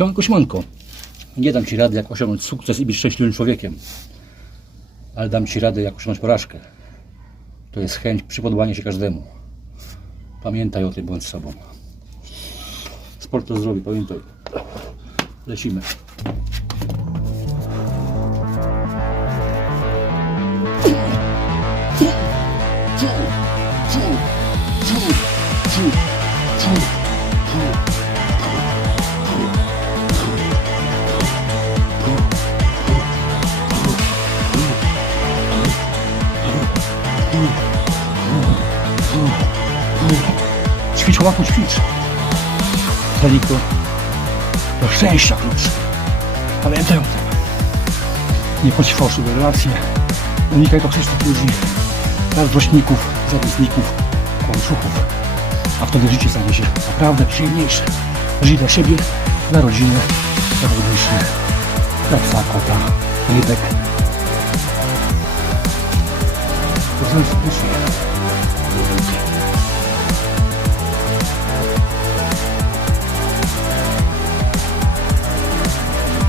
Siemanko, siemanko. Nie dam Ci rady, jak osiągnąć sukces i być szczęśliwym człowiekiem. Ale dam Ci radę, jak osiągnąć porażkę. To jest chęć przypodobania się każdemu. Pamiętaj o tym, bądź sobą. Sport to zdrowie, pamiętaj. Lecimy. Ćwicz, chłopaku, ćwicz. Trening to do szczęścia klucz. Pamiętaj o tym. Nie w fałszywe relacje. Unikaj toksycznych ludzi, zazdrośników, zawodników, kłamczuchów. A wtedy życie stanie się naprawdę przyjemniejsze. Żyj dla siebie, dla rodziny, dla najbliższych, dla psa, kota, rybek. To jest